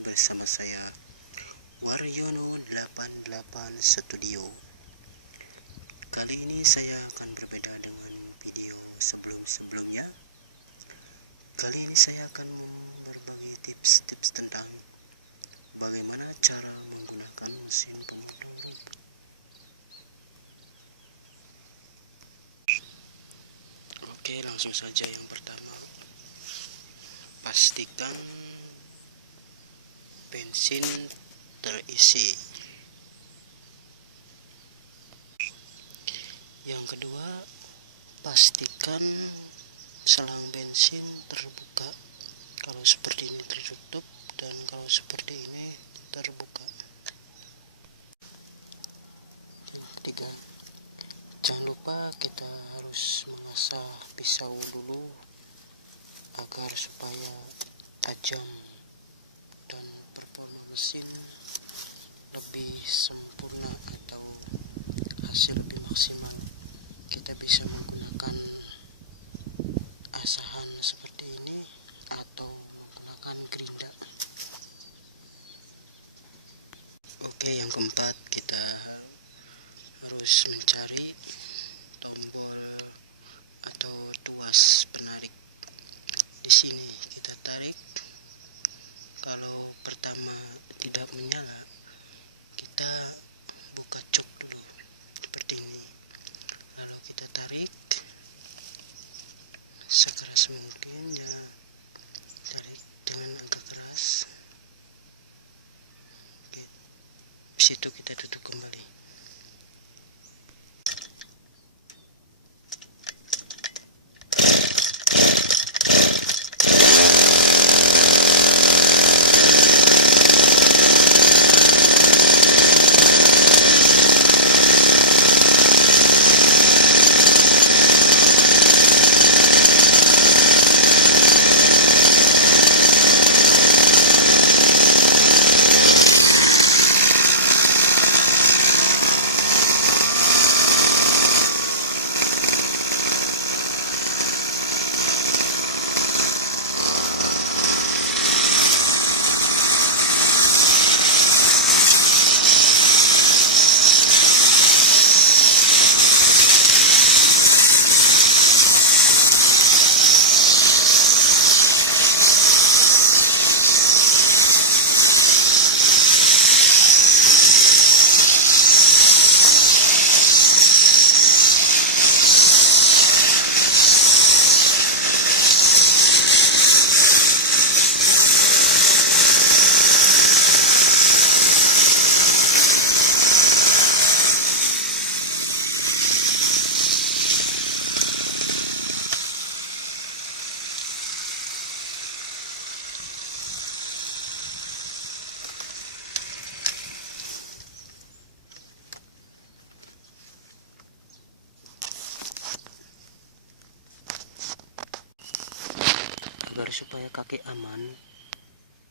bersama saya Waryono 88 Studio. Kali ini saya akan berbeda dengan video sebelum-sebelumnya. Kali ini saya akan berbagi tips-tips tentang bagaimana cara menggunakan mesin pemotong rambut. Oke, langsung saja. Yang pertama, pastikan bensin terisi. Yang kedua, pastikan selang bensin terbuka. Kalau seperti ini tertutup, dan kalau seperti ini terbuka. Ketiga, jangan lupa kita harus mengasah pisau dulu agar supaya tajam dan performa mesin lebih sempurna atau hasil lebih maksimal. Kita bisa menggunakan asahan seperti ini atau menggunakan gerinda. Oke, yang keempat, kita harus mencari tombol atau tuas penarik. Di sini kita tarik. Kalau pertama tidak menyala, kita buka cuk dulu seperti ini, lalu kita tarik sekeras mungkin, ya, tarik dengan agak keras. Oke, di situ kita tutup kembali. Agar supaya kaki aman,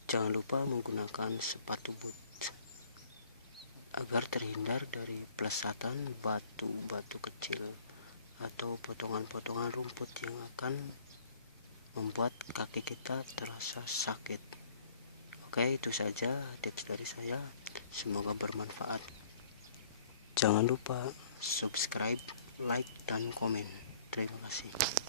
jangan lupa menggunakan sepatu boot agar terhindar dari pelesatan batu-batu kecil atau potongan-potongan rumput yang akan membuat kaki kita terasa sakit. Oke, itu saja tips dari saya, semoga bermanfaat. Jangan lupa subscribe, like, dan komen. Terima kasih.